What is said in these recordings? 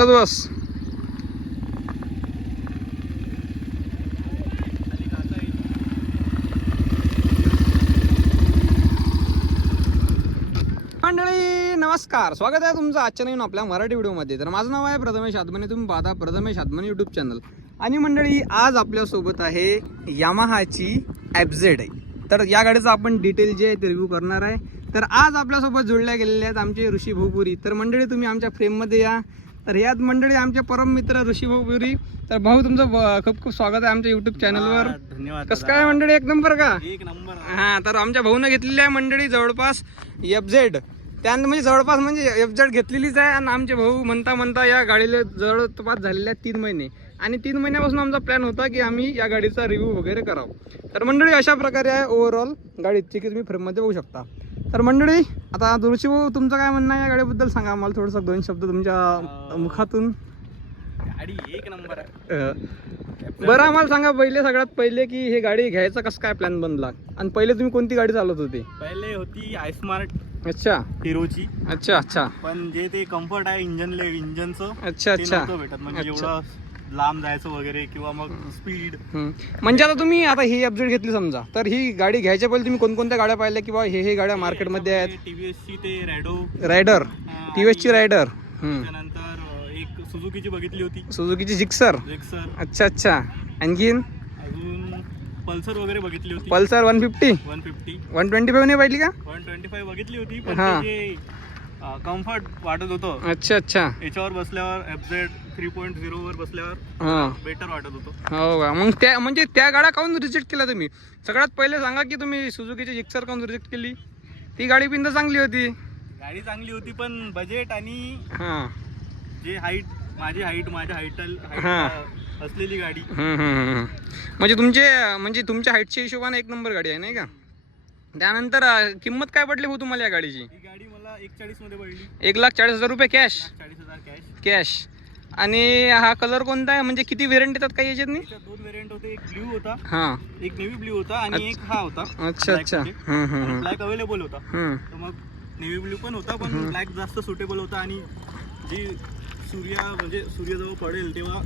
बस बस मंडळी नमस्कार. स्वागत आहे तुमचं आजच्या नवीन आपल्या मराठी व्हिडिओमध्ये. तर माझं नाव आहे प्रथमेश आदमने. तुम्ही पाहता प्रथमेश आदमने यूट्यूब चॅनल आणि मंडळी आज आपल्यासोबत आहे यामाहाची ॲपझेड आहे तर या गाडीचा आपण डिटेल जे आहे ते रिव्ह्यू करणार आहे. तर आज आपल्यासोबत जोडल्या गेलेल्या आहेत आमचे ऋषी भोपुरी. तर मंडळी तुम्ही आमच्या फ्रेममध्ये या. तर यात मंडळी आमचे परम मित्र ऋषी भाऊपुरी तर भाऊ तुमचं खूप खूप स्वागत आहे आमच्या यूट्यूब चॅनलवर धन्यवाद कसं काय मंडळी एक नंबर का? एक नंबर हा तर आमच्या भाऊनं घेतलेली आहे मंडळी जवळपास एफ झेड त्यानं म्हणजे जवळपास म्हणजे एफ झेड घेतलेलीच आहे आणि आमचे भाऊ म्हणता म्हणता या गाडीला जवळपास झालेले आहेत तीन महिने. आणि तीन महिन्यापासून आमचा प्लॅन होता की आम्ही या गाडीचा रिव्ह्यू वगैरे करावं. तर मंडळी अशा प्रकारे आहे ओव्हरऑल गाडीची की तुम्ही फ्रेममध्ये बघू शकता. तर मंडळी आता दुरुची भाऊ तुमचं काय म्हणणं आहे या गाडीबद्दल सांगा. आम्हाला थोडंसं दोन शब्द तुमच्या मुखातून. गाडी एक नंबर बरं आम्हाला सांगा पहिले सगळ्यात पहिले की हे गाडी घ्यायचा कसं काय प्लॅन बनला? आणि पहिले तुम्ही कोणती गाडी चालवत होती? पहिले होती आय स्मार्ट अच्छा. हिरोची. अच्छा अच्छा. पण जे ते कम्फर्ट आहे इंजन इंजनचं अच्छा अच्छा. भेटत. म्हणजे अच्छा. एवढं लांब जायचं वगैरे किंवा मग स्पीड हम्म. म्हणजे आता तुम्ही आता ही अपडेट घेतली समजा. तर ही गाडी घ्यायच्या पहिले तुम्ही कोणकोणत्या गाड्या पाहिल्या किंवा हे हे गाड्या मार्केटमध्ये आहेत? टीव्हीएस ची ते रॅडो रायडर टी व्ही ची रायडर त्यानंतर अं, एक सुझुकीची बघितली होती. सुझुकीची जिक्सर रेक्सर अच्छा अच्छा. आणखीन? अजून पल्सर वगैरे बघितली होती. Pulsar one fifty one fifty one twenty five नाही पाहिली का? वन ट्वेंटी फाईव्ह बघितली होती पण हा. ते जे कम्फर्ट वाटत होतं. अच्छा अच्छा. याच्यावर बसल्यावर एफझेड थ्री पॉईंट झिरोवर बसल्यावर हां. बेटर वाटत होतं. हो का? मग त्या म्हणजे त्या गाड्या काऊन रिजेक्ट केल्या तुम्ही? सगळ्यात पहिले सांगा की तुम्ही सुझुकीची जिक्सर काऊन रिजेक्ट केली? ती गाडी पिंद चांगली होती. गाडी चांगली होती पण बजेट आणि हां. जे हाईट माझी हाईट माझ्या हाईट हा. असलेली गाडी. हम्म, हम्म, हम्म. म्हणजे तुमचे म्हणजे तुमच्या हाईटच्या हिशोबाने एक नंबर गाडी आहे नाही का? त्यानंतर अं, किंमत काय पडली हो तुम्हाला या गाडीची? ही गाडी मला एक चाळीसमध्ये पडली. एक लाख चाळीस हजार रुपये कॅश चाळीस हजार कॅश कॅश आणि हा कलर कोणता आहे? म्हणजे किती व्हेरियंट येतात काही याच्यात नाही त्याच्यात दोन व्हेरियंट होते. एक ब्ल्यू होता. हां. एक नेव्ही ब्ल्यू होता आणि एक हा होता. अच्छा अच्छा. हम्म, हम्म, हम्म. ब्लॅक अवेलेबल होता. हम्म. तर मग नेव्ही ब्ल्यू पण होता पण ब्लॅक जास्त सुटेबल होता आणि जी सूर्या म्हणजे सूर्य जेव्हा पडेल तेव्हा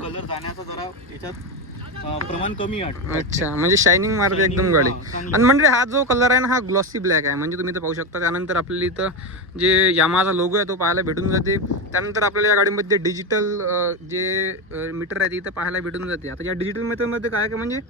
कलर जाण्याचा जरा याच्यात प्रमाण कमी अच्छा म्हणजे शायनिंग मारते एकदम गाडी. आणि म्हणजे हा जो कलर आहे ना हा ग्लॉसी ब्लॅक आहे. म्हणजे तुम्ही इथं पाहू शकता त्यानंतर आपल्याला इथं जे यामाचा लोगो आहे तो पाहायला भेटून जाते. त्यानंतर आपल्याला या गाडीमध्ये डिजिटल जे मीटर आहे ते इथं पाहायला भेटून जाते. आता या डिजिटल मीटरमध्ये काय काय म्हणजे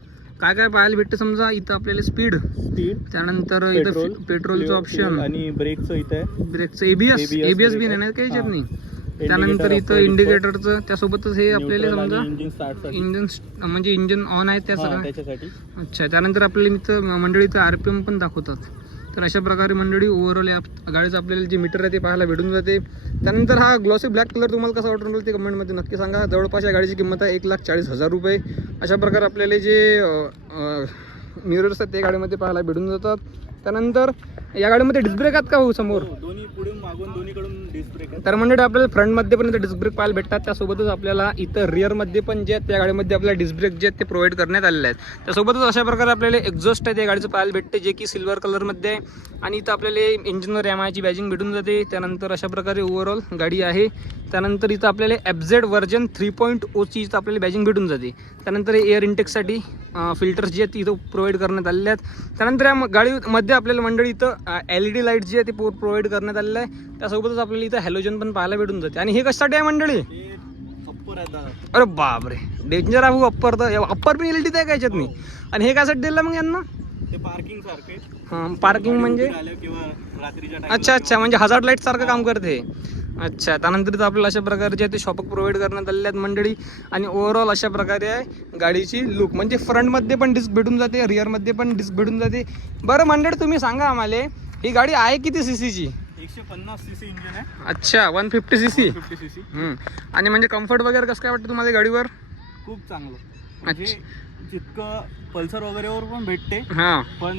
काय काय पाहायला भेटतं समजा? इथं आपल्याला स्पीड स्पीड त्यानंतर इथं पेट्रोलचं ऑप्शन आणि ब्रेकचं इथं ब्रेकचं एबीएस एबीएस बी नाही. काही याच्यात. नाही. त्यानंतर इथं इंडिकेटरचं त्यासोबतच हे आपल्याला समजा इंजिन म्हणजे इंजन ऑन आहे त्या सगळं त्याच्यासाठी. अच्छा त्यानंतर आपल्याला इथं मंडळी इथं आर पी एम पण दाखवतात. तर अशा प्रकारे मंडळी ओव्हरऑल या गाडीचं आपल्याला जे मीटर आहे ते पाहायला भेटून जाते. त्यानंतर हा ग्लॉसी ब्लॅक कलर तुम्हाला कसा वाटून राहिला ते कमेंटमध्ये नक्की सांगा. जवळपास या गाडीची किंमत आहे एक लाख चाळीस हजार रुपये. अशा प्रकारे आपल्याला जे मिरर्स आहेत ते गाडीमध्ये पाहायला भेटून जातात. त्यानंतर या गाडीमध्ये डिस्क ब्रेक आहेत का भाऊ समोर? हो, दोन्ही पुढून मागून दोन्हीकडून डिस्क ब्रेक तर म्हणजे आपल्याला फ्रंटमध्ये पण डिस्क ब्रेक पाहायला भेटतात. त्यासोबतच आपल्याला इथं रिअरमध्ये पण जे आहेत त्या गाडीमध्ये आपल्याला डिस्क ब्रेक जे आहेत ते प्रोव्हाइड करण्यात आलेले आहेत. त्यासोबतच अशा प्रकारे आपल्याला एक्झॉस्ट आहे त्या गाडीचं पाहायला भेटते जे की सिल्वर कलरमध्ये आहे आणि इथं आपल्याला इंजिनवर एम आयची बॅजिंग भेटून जाते. त्यानंतर अशा प्रकारे ओव्हरऑल गाडी आहे. त्यानंतर इथं आपल्याला एफझेड व्हर्जन थ्री पॉईंट ओची इथं आपल्याला बॅजिंग भेटून जाते. त्यानंतर एअर इंटेकसाठी फिल्टर्स जे आहेत इथं प्रोव्हाइड करण्यात आलेले आहेत. त्यानंतर या म- गाडीमध्ये आपल्याला मंडळी इथं एल ई डी लाइट जी आहे ती प्रोव्हाइड करण्यात आलेलं आहे. त्यासोबतच आपल्याला इथं हॅलोजन पण पाहायला भेटून जाते. आणि हे कशासाठी आहे मंडळी? अरे बापरे. डेंजर आहे अप्पर तर. अप्पर पण एल डी आहे का याच्यात नाही? आणि हे कशासाठी दिलं मग यांना? पार्किंग सारखे हां पार्किंग म्हणजे? अच्छा अच्छा. म्हणजे हजार लाइट सारखं काम करते. अच्छा त्यानंतर इथं आपल्याला अशा प्रकारचे ते शॉपक प्रोव्हाइड करण्यात आलेले आहेत मंडळी. आणि ओव्हरऑल अशा प्रकारे आहे गाडीची लुक म्हणजे फ्रंटमध्ये पण डिस्क भेटून जाते रिअरमध्ये पण डिस्क भेटून जाते. बरं मंडळी तुम्ही सांगा आम्हाला ही गाडी आहे किती सी सीची एकशे पन्नास सी सी इंजिन आहे. अच्छा one fifty C C fifty C C आणि म्हणजे कम्फर्ट वगैरे कसं काय वाटतं तुम्हाला गाडीवर? खूप चांगलं. म्हणजे जितकं पल्सर वगैरेवर पण भेटते हां. पण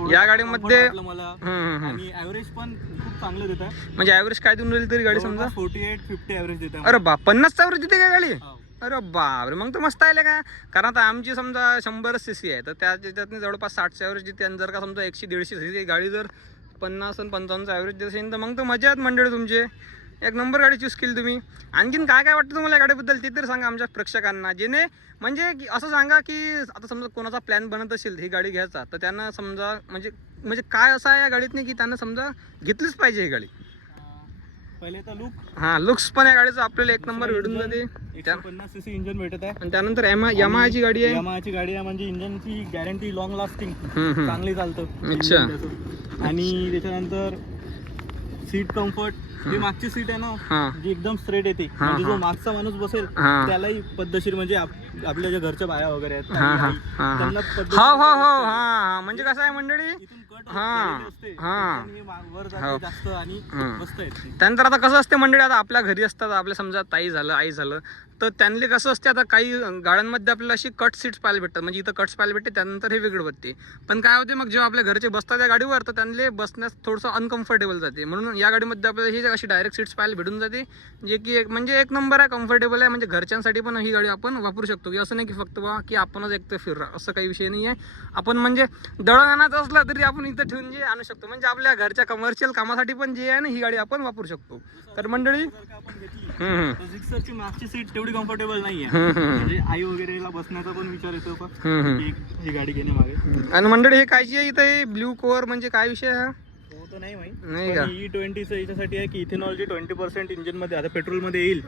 थोडं या गाडीमध्ये- comfort वाटलं मला. हम्म, हम्म, हम्म. आणि ॲव्हरेज पण खूप चांगलं देत आहे. म्हणजे ॲव्हरेज काय देऊन राहील तरी गाडी समजा? फोर्टी एट फिफ्टी ॲव्हरेज देत आहे अरे बा पन्नासचा ॲव्हरेज देते काय गाडी? हो. अरे बापरे मग तर मस्त आहे का? कारण आता आमची समजा शंभर सी सी आहे तर त्या त्याच्यातनी जवळपास साठच्या ॲव्हरेज देते. आणि जर का समजा एकशे दीडशे सी सी गाडी जर पन्नास आणि पंचावन्नचा ॲव्हरेज देत असेल तर मग तर मजा आहेत मंडळी तुमचे. एक नंबर गाडी चूज केली तुम्ही. आणखीन काय काय वाटतं तुम्हाला या गाडीबद्दल? ते तर सांगा आमच्या प्रेक्षकांना. जेणे म्हणजे की असं सांगा की आता समजा कोणाचा प्लॅन बनत असेल ही गाडी घ्यायचा तर त्यांना समजा म्हणजे म्हणजे काय असं आहे या गाडीतने की त्यांना समजा घेतलीच पाहिजे ही गाडी. पहिले तर लुक हा लुक्स पण या गाडीचं आपल्याला एक नंबर भेटून जाते. पन्नास सीसी इंजन भेटत आहे. आणि त्यानंतर यामा यामाहाची गाडी आहे. यामाहाची गाडी आहे म्हणजे इंजनची गॅरंटी लॉंग लास्टिंग हम्म, हम्म. चांगली चालतं. अच्छा. त्याचं. आणि त्याच्यानंतर सीट कम्फर्ट जी मागची सीट आहे ना जी एकदम स्ट्रेट येते हा, म्हणजे जो हा. मागचा माणूस बसेल हा. त्यालाही पद्धतशीर म्हणजे आप- आपल्या ज्या घरच्या बाया वगैरे आहेत हा हा आई, हा त्यांना हा पद्धतशीर हो हो हो हा हा म्हणजे कसं आहे मंडळी हा, झालेली असते. हा. इथून हे मा- वर हो. जाते जास्त आणि हा. बसता येत नाही. त्यानंतर आता कसं असते मंडळी आता आपल्या घरी असतात आपल्या समजा ताई झालं आई झालं तर त्यांनी कसं असते आता काही गाड्यांमध्ये आपल्याला अशी कट सीट्स पाहायला भेटतात. म्हणजे इथं कट्स पाहायला भेटते त्यानंतर हे वेगळं भेटते पण काय होते मग जेव्हा आपल्या घरचे बसतात त्या गाडीवर तर त्यांना बसण्यास थोडंसं अनकम्फर्टेबल जाते. म्हणून या गाडीमध्ये आपल्याला ही अशी डायरेक्ट सीट्स पाहायला भेटून जाते जे की एक म्हणजे एक नंबर आहे कम्फर्टेबल आहे. म्हणजे घरच्यांसाठी पण ही गाडी आपण वापरू शकतो. की असं नाही की फक्त बा की आपणच एकटं फिर असं काही विषय नाही आहे आपण म्हणजे दळण आणायचं असलं तरी आपण इथं ठेवून जे आणू शकतो. म्हणजे आपल्या घरच्या कमर्शियल कामासाठी पण जे आहे ना ही गाडी आपण वापरू शकतो. तर मंडळी मागची सीट तेवढी कम्फर्टेबल नाही आहे. म्हणजे आई वगैरेला बसण्याचा पण विचार येतो. की ही गाडी घेण्यामागे. आणि मंडळी हे कायची आहे इथं? ब्ल्यू कोअर म्हणजे काय विषय हा? तर नाही नाही का? ई ट्वेंटीचं याच्यासाठी आहे की इथेनॉलची ट्वेंटी पर्सेंट इंजिनमध्ये आता पेट्रोलमध्ये येईल.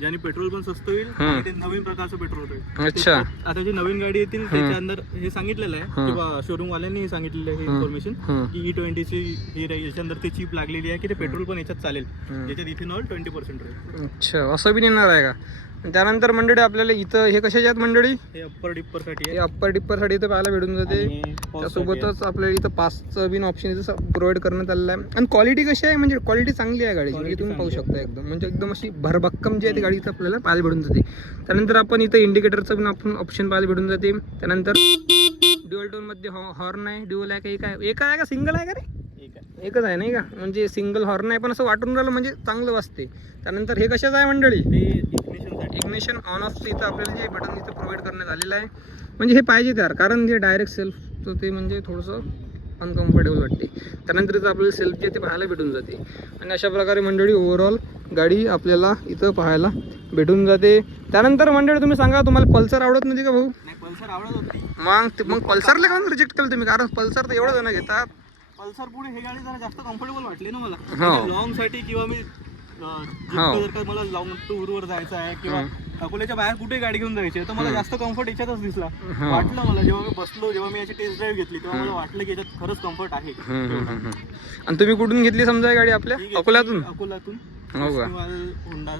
ज्याने पेट्रोल पण स्वस्त होईल. आणि ते नवीन प्रकारचं पेट्रोल होईल अच्छा आता जी नवीन गाडी येतील त्याच्या अंदर हे सांगितलेलं आहे. किंवा शोरूम वाल्यांनी सांगितलेलं आहे. इन्फॉर्मेशन. की ई ट्वेंटीची ही याच्या अंदर ते चिप लागलेली आहे की ते पेट्रोल पण याच्यात चालेल हम्म. त्याच्यात इथेनॉल ट्वेंटी पर्सेंट राहील अच्छा असं बी नेणार आहे का त्यानंतर मंडळी आपल्याला इथं हे कशाचे आहेत मंडळी हे अप्पर डिप्परसाठी अप्पर डिप्परसाठी इथं पाहायला भेटून जाते साठी. त्यासोबतच आपल्याला इथं पासचं बिन ऑप्शन इथं प्रोव्हाइड करण्यात आलेलं आहे आणि क्वालिटी कशी आहे? म्हणजे क्वालिटी चांगली आहे गाडीची. म्हणजे तुम्ही पाहू शकता एकदम. म्हणजे एकदम अशी भरभक्कम जी आहे ती गाडी इथं आपल्याला पाहायला भेटून जाते. त्यानंतर आपण इथं इंडिकेटरचं पण आपण ऑप्शन पाहायला भेटून जाते. त्यानंतर ड्युअल टोनमध्ये हॉर्न आहे ड्युअल आहे का एक आहे? एक आहे का? सिंगल आहे का रे? एकच आहे नाही का? म्हणजे सिंगल हॉर्न आहे पण असं वाटून राहिलं म्हणजे चांगलं वाजते. त्यानंतर हे कशाचं आहे मंडळी? इग्निशन ऑन ऑफचं इथं आपल्याला जे बटन इथं प्रोव्हाइड करण्यात आलेलं आहे. म्हणजे हे पाहिजे त्यार. कारण ते डायरेक्ट सेल्फचं ते म्हणजे थोडंसं अनकम्फर्टेबल वाटते. त्यानंतर इथं आपल्याला सेल्फ जे ते पाहायला भेटून जाते. आणि अशा प्रकारे मंडळी ओव्हरऑल गाडी आपल्याला इथं पाहायला भेटून जाते. त्यानंतर मंडळी तुम्ही सांगा तुम्हाला पल्सर आवडत नाही का भाऊ? पल्सर आवडत होती. मग ते मग पल्सरला का रिजेक्ट केलं तुम्ही? कारण पल्सर तर एवढं जण घेतात. पल्सर पुढे हे गाडी जरा जास्त कम्फर्टेबल वाटली ना मला. हो. लॉंगसाठी किंवा मी हो. मला लॉंग टूर वर जायचं आहे किंवा अकोल्याच्या बाहेर कुठे गाडी घेऊन जायची? तर मला जास्त कम्फर्ट याच्यातच दिसला. वाटलं मला जेव्हा मी बसलो जेव्हा मी याची टेस्ट ड्राईव्ह घेतली तेव्हा मला वाटलं की याच्यात खरंच कम्फर्ट आहे. आणि तुम्ही कुठून घेतली समजा ही गाडी आपल्या? अकोल्यातून? अकोल्यातून. हो का? होंडा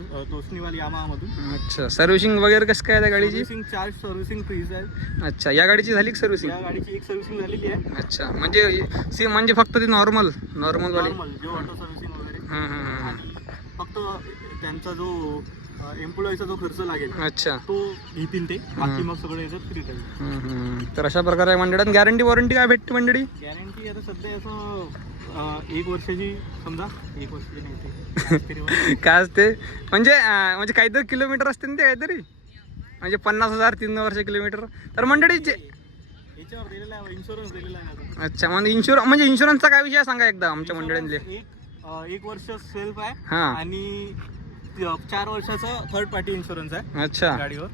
यामामधून. अच्छा. सर्व्हिसिंग वगैरे कसं काय आहे त्या गाडीची? चार्ज सर्व्हिसिंग फ्रीज आहे. अच्छा. या गाडीची झाली सर्व्हिसिंग या गाडीची एक सर्व्हिसिंग झालेली आहे. अच्छा. म्हणजे सी म्हणजे फक्त ती नॉर्मल नॉर्मल वाली. नॉर्मल जो ऑटो सर्व्हिसिंग वगैरे. फक्त त्यांचा जो एम्प्लॉईचा जो खर्च लागेल अच्छा. तो घेतील ते. बाकी मग सगळं याच्यात फ्री राहील. तर अशा प्रकारे मंडळात गॅरंटी वॉरंटी काय भेटते मंडळी? गॅरंटी आता सध्या असं अं, एक वर्षाची समजा. एक वर्षाची नाही ते काहीतरी वर्ष. काय असते? म्हणजे अं, म्हणजे काहीतरी किलोमीटर असते ना ते काहीतरी? म्हणजे पन्नास हजार तीन वर्ष किलोमीटर तर मंडळी जे याच्यावर दिलेला आहे इन्शुरन्स दिलेला आहे आता. अच्छा म्हणजे इन्शुरन्स म्हणजे इन्शुरन्सचा काय विषय आहे सांगा एकदा आमच्या मंडळींले. एक अं, एक वर्ष सेल्फ आहे हा. आणि चार वर्षाचा थर्ड पार्टी इन्शुरन्स आहे अच्छा. गाडीवर.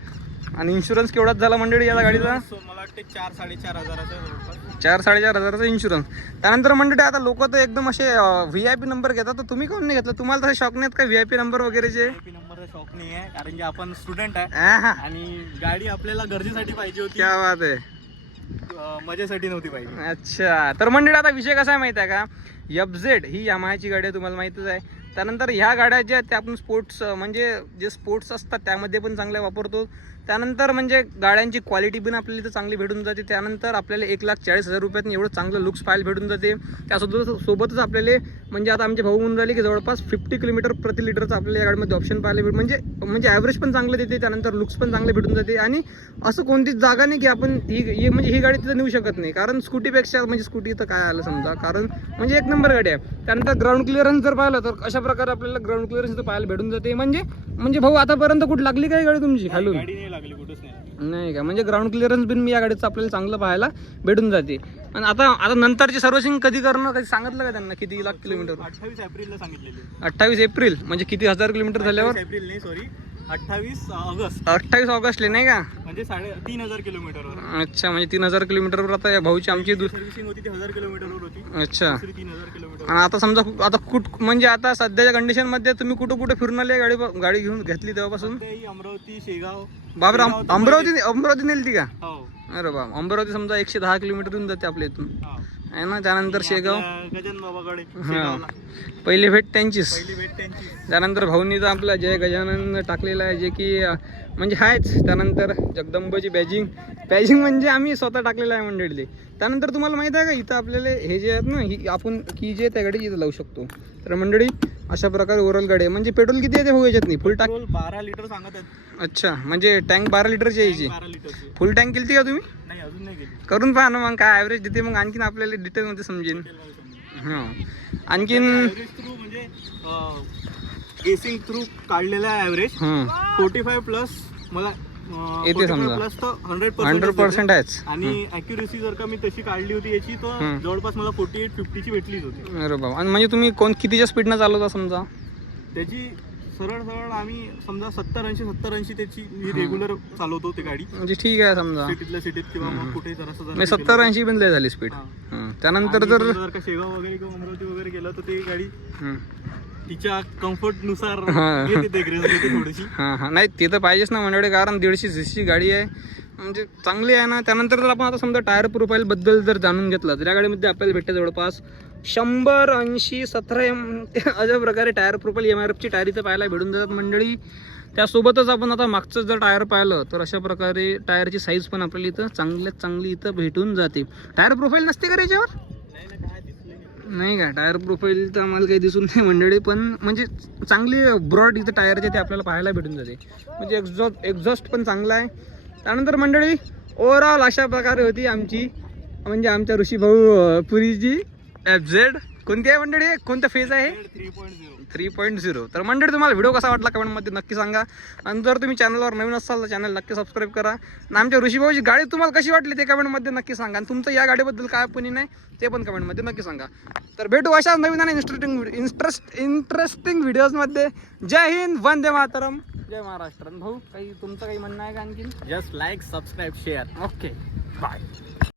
आणि इन्शुरन्स केवढाच झाला मंडळी या गाडीचा? मला वाटते चार साडेचार हजाराचा जवळपास. चार साडेचार हजाराचा इन्शुरन्स त्यानंतर मंडळी आता लोक तर एकदम असे व्ही आय पी नंबर घेतात. तर तुम्ही कोण नाही घेतलं? तुम्हाला तसे शॉक नाहीत का व्ही आय पी नंबर वगैरेचे? नंबरचा शॉप नाही आहे कारण की आपण स्टुडंट आहे. आहा, आणि गाडी आपल्याला गरजेसाठी पाहिजे होती. क्या बात आहे. अं, मजेसाठी नव्हती पाहिजे. अच्छा. तर मंडळी आता विषय कसा आहे माहिती आहे का? एफ झेड ही यामाहाची गाडी आहे तुम्हाला माहितच आहे. त्यानंतर ह्या गाड्या ज्या त्या आपण स्पोर्ट्स म्हणजे जे स्पोर्ट्स असतात त्यामध्ये पण चांगल्या वापरतो. त्यानंतर म्हणजे गाड्यांची क्वालिटी पण आपल्याला इथं चांगली भेटून जाते. त्यानंतर आपल्याला एक लाख चाळीस हजार रुपयात एवढं चांगलं लुक्स पाहायला भेटून जाते. त्यासोबत सोबतच आपल्याला म्हणजे आता आमचे भाऊ म्हणून राहिले की जवळपास फिफ्टी किलोमीटर प्रति लिटरचं आपल्याला या गाडीमध्ये ऑप्शन पाहायला भेट म्हणजे म्हणजे ॲव्हरेज पण चांगलं देते त्यानंतर लुक्स पण चांगले भेटून जाते. आणि असं कोणतीच जागा नाही की आपण ही ही- म्हणजे ही गाडी तिथं नेऊ शकत नाही. कारण स्कूटीपेक्षा म्हणजे स्कूटी तर काय आलं समजा? कारण म्हणजे एक नंबर गाडी आहे. त्यानंतर ग्राउंड क्लिअरन्स जर पाहिलं तर अशा प्रकारे आपल्याला ग्राउंड क्लिअरन्स इथं पाहायला भेटून जाते. म्हणजे म्हणजे भाऊ आतापर्यंत कुठं लागली काय गाडी तुमची खालून? लागली कुठंच नाही. का? म्हणजे ग्राउंड क्लिअरन्स बिन मी या गाडीचं आपल्याला चांगलं पाहायला भेटून जाते. आणि आता आता नंतरची सर्व्हिसिंग कधी करणार कधी सांगितलं का त्यांना? किती लाख किलोमीटर? अठ्ठावीस एप्रिलला सांगितलेले. अठ्ठावीस एप्रिल म्हणजे किती हजार किलोमीटर झाल्यावर? एप्रिल नाही सॉरी अठ्ठावीस ऑगस्ट. अठ्ठावीस ऑगस्टले नाही का? म्हणजे साडे तीन हजार किलोमीटरवर. अच्छा म्हणजे तीन हजार किलोमीटरवर आता या भाऊची आमची दु सर्व्हिसिंग होती ती हजार किलोमीटरवर होती. अच्छा. दुसरी तीन हजार किलोमीटर आणि आता समजा कु- आता कुठ म्हणजे आता सध्याच्या कंडिशनमध्ये तुम्ही कुठं कुठं फिरून आले गाडी गाडी घेऊन घेतली तेव्हापासून? ते अमरावती शेगाव. बाबर ते अमरावती अमरावती नेलती का? हो. अरे बा अमरावती समजा एकशे दहा किलोमीटर येऊन जाते आपल्या इथून. हो. आहे ना? त्यानंतर शेगाव. गजानन बाबाकडे शेगावला. पहिली भेट त्यांचीच. पहिली भेट त्यांची त्यानंतर भाऊनी तर आपला जय गजानन टाकलेला आहे जे की अं, म्हणजे आहेच त्यानंतर जगदंबाची बॅजिंग बॅजिंग म्हणजे आम्ही स्वतः टाकलेलं आहे मंडळी त्यानंतर तुम्हाला माहीत आहे का इथं आपल्याला हे जे आहेत ना ही आपण की जे आहे त्या गाडी इथं लावू शकतो. तर मंडळी अशा प्रकारे ओव्हरऑल गाडी आहे. म्हणजे पेट्रोल किती आहे ते भाऊ याच्यात नाही फुल टाक पेट्रोल बारा लिटर सांगत आहेत. अच्छा म्हणजे टँक बारा लिटरची यायची बारा लिटरची. फुल टँक केली का तुम्ही? नाही अजून नाही गेली. करून पहा ना मग काय ॲव्हरेज देते मग आणखीन आपल्याला डिटेलमध्ये समजेन. हां. आणखीन ॲव्हरेज थ्रू म्हणजे एसिंग थ्रू काढलेला आहे ॲव्हरेज हां. फोर्टी फाय प्लस मला येते समजा. प्लस तर हंड्रेड हंड्रेड पर्सेंट आहेच. आणि अॅक्युरेसी जर का मी तशी काढली होती याची तर. जवळपास मला फोर्टी एट फिफ्टीची भेटलीच होती. अरे बाबा. आणि म्हणजे तुम्ही कोण कितीच्या स्पीडनं चालवता समजा? त्याची सरळ सरळ आम्ही समजा सत्तर ऐंशी सत्तर ऐंशी त्याची रेग्युलर चालवतो ती गाडी. म्हणजे ठीक आहे समजा. सिटीतल्या सिटीत किंवा मग कुठे जरासं जरा म्हणजे सत्तर ऐंशी पण लय झाली स्पीड. त्यानंतर जर जर का शेगाव वगैरे किंवा अमरावती वगैरे गेलं तर ते गाडी. तिच्या कम्फर्टनुसार थोडीशी. नाही ते तर पाहिजेच ना मंडळी कारण दीडशे सीसी गाडी आहे. म्हणजे चांगली आहे ना. त्यानंतर जर आपण आता समजा टायर प्रोफाईल बद्दल जर जाणून घेतलं तर या गाडीमध्ये आपल्याला भेटते जवळपास शंभर ऐंशी सतरा एम अशा प्रकारे टायर प्रोफाईल एम आर एफची टायर इथं पाहायला भेटून जातात. मंडळी त्यासोबतच आपण आता मागचं जर टायर पाहिलं तर अशा प्रकारे टायरची साईज पण आपल्याला इथं चांगल्यात चांगली इथं भेटून जाते. टायर प्रोफाईल नसते का याच्यावर? नाही काय का? टायर प्रोफाईल तर आम्हाला काही दिसून नाही मंडळी पण म्हणजे चांगली ब्रॉड इथं टायरचे ते आपल्याला पाहायला भेटून जाते. म्हणजे एक्झॉस्ट एक्झॉस्ट पण चांगला आहे. त्यानंतर मंडळी ओवरऑल अशा प्रकारे होती आमची म्हणजे आमच्या ऋषीभाऊ अं, पुरीची एफ झेड कोणती आहे मंडळी? कोणतं फेज आहे? Three point zero three point zero तर मंडळी तुम्हाला व्हिडिओ कसा वाटला कमेंटमध्ये नक्की सांगा. आणि जर तुम्ही चॅनलवर नवीन असाल तर चॅनल नक्की सबस्क्राईब करा. आणि आमच्या ऋषीभाऊची गाडी तुम्हाला कशी वाटली ते कमेंटमध्ये नक्की सांगा. आणि तुमचं या गाडीबद्दल काय पण नाही ते पण कमेंटमध्ये नक्की सांगा. तर भेटू अशाच नवीन आणि इंटरेस्टिंग इंटरेस्ट इंटरेस्टिंग व्हिडिओजमध्ये जय हिंद वंदे मातरम. जय महाराष्ट्र. भाऊ काही तुमचं काही म्हणणं आहे का आणखीन? Just like subscribe share okay bye